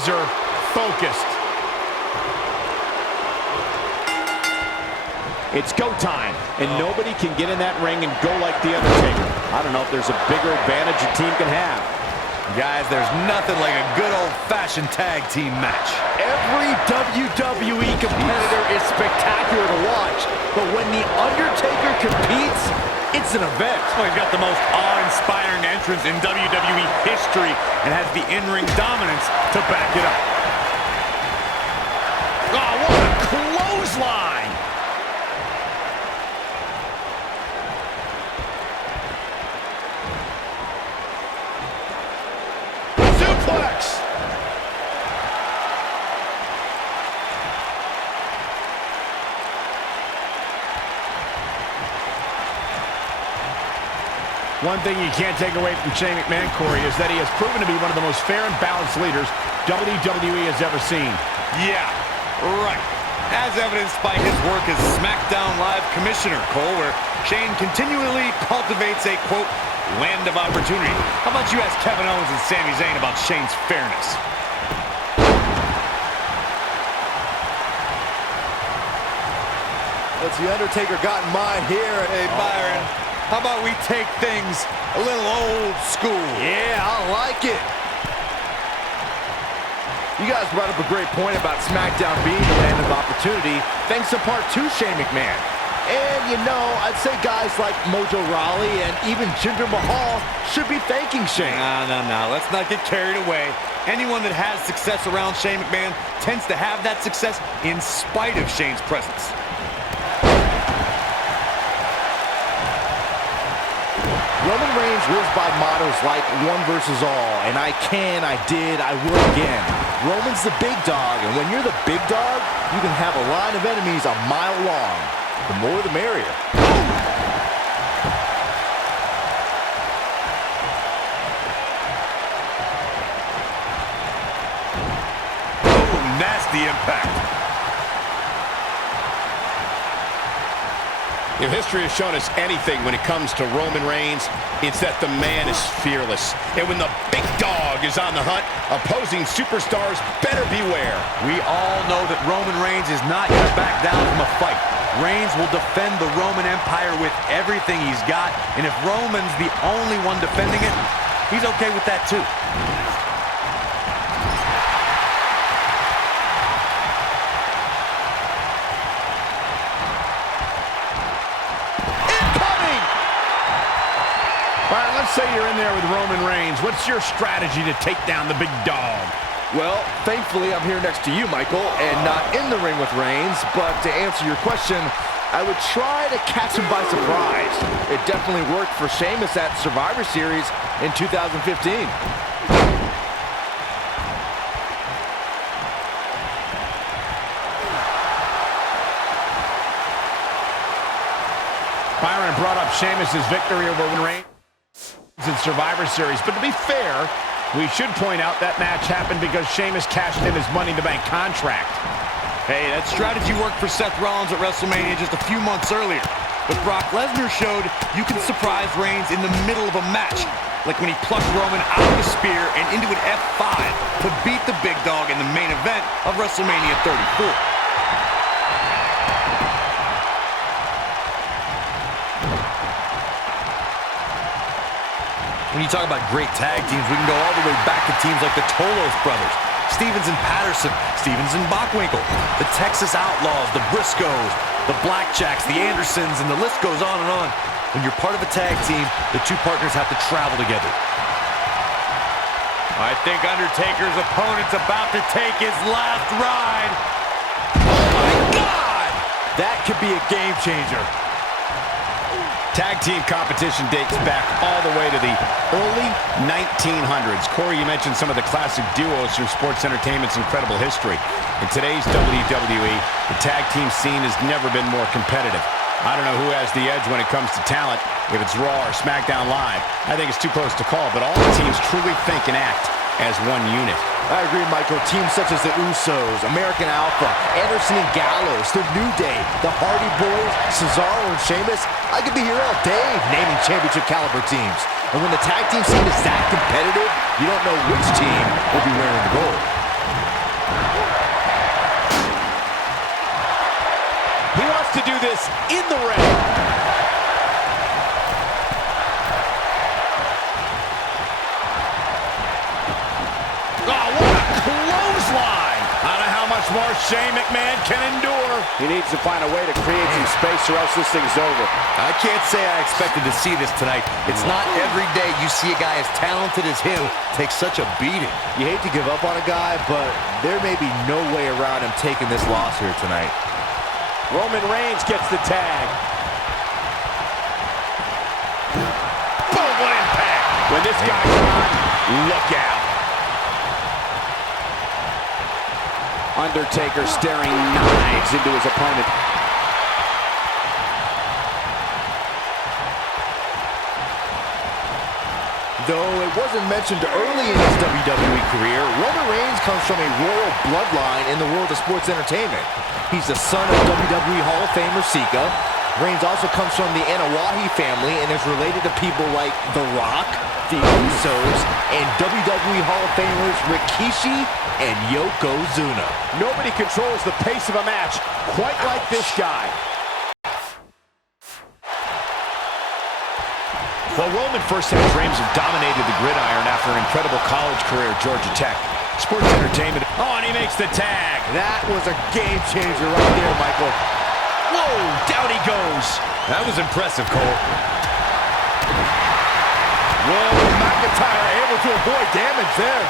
Are focused. It's go time, and nobody can get in that ring and go like the Undertaker. I don't know if there's a bigger advantage a team can have. Guys, there's nothing like a good old-fashioned tag team match. Every WWE competitor is spectacular to watch, but when the Undertaker competes, it's an event. Well, he's got the most awe-inspiring entrance in WWE history and has the in-ring dominance to back it up. Oh, what a clothesline! Suplex! One thing you can't take away from Shane McMahon, Corey, is that he has proven to be one of the most fair and balanced leaders WWE has ever seen. Yeah, right. As evidenced by his work as SmackDown Live Commissioner, Cole, where Shane continually cultivates a, quote, land of opportunity. How about you ask Kevin Owens and Sami Zayn about Shane's fairness? What's the Undertaker got in mind here? Hey, Byron. How about we take things a little old school? Yeah, I like it. You guys brought up a great point about SmackDown being the land of opportunity, thanks in part to Shane McMahon. And, you know, I'd say guys like Mojo Rawley and even Jinder Mahal should be thanking Shane. No. Let's not get carried away. Anyone that has success around Shane McMahon tends to have that success in spite of Shane's presence. Roman Reigns lives by mottos like one versus all, and I can, I did, I will again. Roman's the big dog, and when you're the big dog, you can have a line of enemies a mile long. The more the merrier. Oh, nasty impact. If history has shown us anything when it comes to Roman Reigns, it's that the man is fearless. And when the big dog is on the hunt, opposing superstars better beware. We all know that Roman Reigns is not going to back down from a fight. Reigns will defend the Roman Empire with everything he's got, and if Roman's the only one defending it, he's okay with that too. All right, let's say you're in there with Roman Reigns. What's your strategy to take down the big dog? Well, thankfully, I'm here next to you, Michael, and not in the ring with Reigns. But to answer your question, I would try to catch him by surprise. It definitely worked for Sheamus at Survivor Series in 2015. Byron brought up Sheamus' victory over Roman Reigns in Survivor Series, but to be fair, we should point out that match happened because Sheamus cashed in his Money in the Bank contract. Hey, that strategy worked for Seth Rollins at WrestleMania just a few months earlier. But Brock Lesnar showed you can surprise Reigns in the middle of a match, like when he plucked Roman out of a spear and into an F5 to beat the big dog in the main event of WrestleMania 34. When you talk about great tag teams, we can go all the way back to teams like the Tolos brothers, Stevens and Patterson, Stevens and Bockwinkel, the Texas Outlaws, the Briscoes, the Blackjacks, the Andersons, and the list goes on and on. When you're part of a tag team, the two partners have to travel together. I think Undertaker's opponent's about to take his last ride. Oh my God! That could be a game changer. Tag team competition dates back all the way to the early 1900s. Corey, you mentioned some of the classic duos from sports entertainment's incredible history. In today's WWE, the tag team scene has never been more competitive. I don't know who has the edge when it comes to talent, if it's Raw or SmackDown Live. I think it's too close to call, but all the teams truly think and act as one unit. I agree, Michael. Teams such as the Usos, American Alpha, Anderson and Gallows, The New Day, the Hardy Boys, Cesaro and Sheamus. I could be here all day naming championship caliber teams. And when the tag team scene is that competitive, you don't know which team will be wearing the gold. looks to do this in the ring. Oh, what a clothesline! I don't know how much more Shane McMahon can endure. He needs to find a way to create some space or else this thing's over. I can't say I expected to see this tonight. It's not every day you see a guy as talented as him take such a beating. You hate to give up on a guy, but there may be no way around him taking this loss here tonight. Roman Reigns gets the tag. Boom, what impact! When this guy's on, look out. Undertaker staring knives into his opponent. Though it wasn't mentioned early in his WWE career, Roman Reigns comes from a royal bloodline in the world of sports entertainment. He's the son of WWE Hall of Famer Sika. Reigns also comes from the Anawahi family and is related to people like The Rock, the Usos, and WWE Hall of Famers Rikishi and Yokozuna. Nobody controls the pace of a match quite like this guy. Well, Roman first had dreams of dominating the gridiron after an incredible college career at Georgia Tech. Sports entertainment. Oh, and he makes the tag. That was a game changer right there, Michael. Whoa, down he goes. That was impressive, Cole. Whoa, McIntyre able to avoid damage there.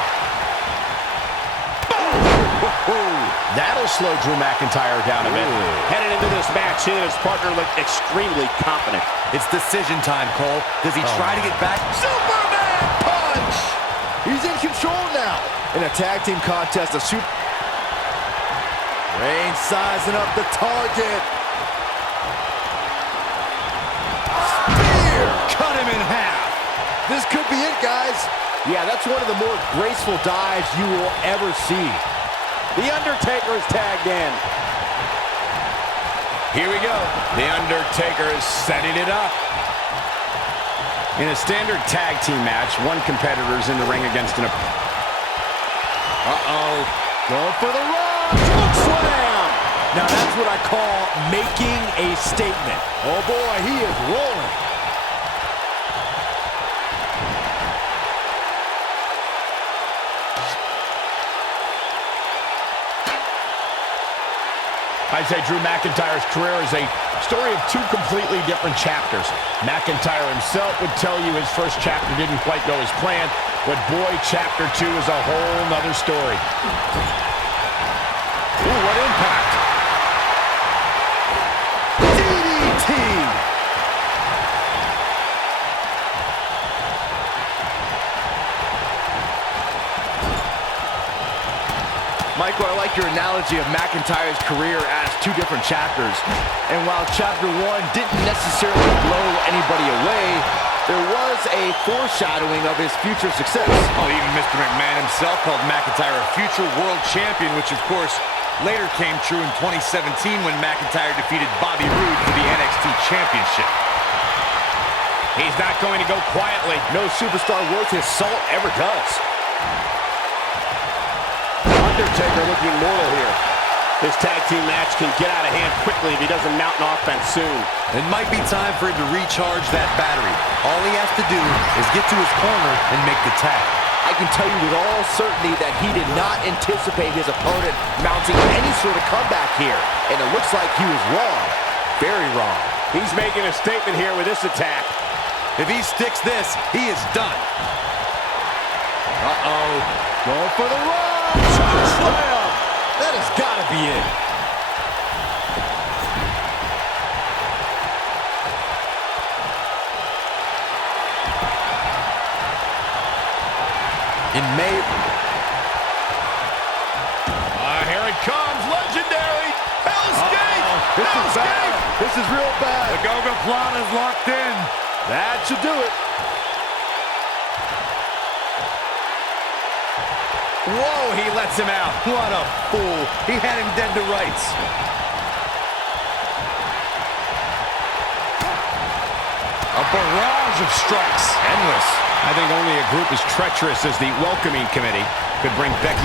That'll slow Drew McIntyre down a bit. Headed into this match, he and his partner look extremely confident. It's decision time, Cole. Does he try to get back? Superman punch! He's in control now. In a tag team contest, Reigns sizing up the target. Spear! Cut him in half. This could be it, guys. Yeah, that's one of the more graceful dives you will ever see. The Undertaker is tagged in. Here we go. The Undertaker is setting it up. In a standard tag team match, one competitor is in the ring against an opponent. Going for the run. Choke slam. Now that's what I call making a statement. Oh boy, he is rolling. I'd say Drew McIntyre's career is a story of two completely different chapters. McIntyre himself would tell you his first chapter didn't quite go as planned, but boy, chapter 2 is a whole nother story. Ooh, what impact! DDT! Michael, I like your analogy of McIntyre's career as two different chapters. And while chapter 1 didn't necessarily blow anybody away, there was a foreshadowing of his future success. Oh, even Mr. McMahon himself called McIntyre a future world champion, which of course later came true in 2017 when McIntyre defeated Bobby Roode for the NXT Championship. He's not going to go quietly. No superstar worth his salt ever does. Undertaker looking mortal here. This tag team match can get out of hand quickly if he doesn't mount an offense soon. It might be time for him to recharge that battery. All he has to do is get to his corner and make the tag. I can tell you with all certainty that he did not anticipate his opponent mounting any sort of comeback here. And it looks like he was wrong. Very wrong. He's making a statement here with this attack. If he sticks this, he is done. Going for the run. Choke slam. That has got to be it. In May. Here it comes. Legendary. Hell's Gate. This is Hell's bad. Gate. This is real bad. The Go-Go Plan is locked in. That should do it. Whoa, he lets him out. What a fool. He had him dead to rights. A barrage of strikes. Endless. I think only a group as treacherous as the Welcoming Committee could bring Becky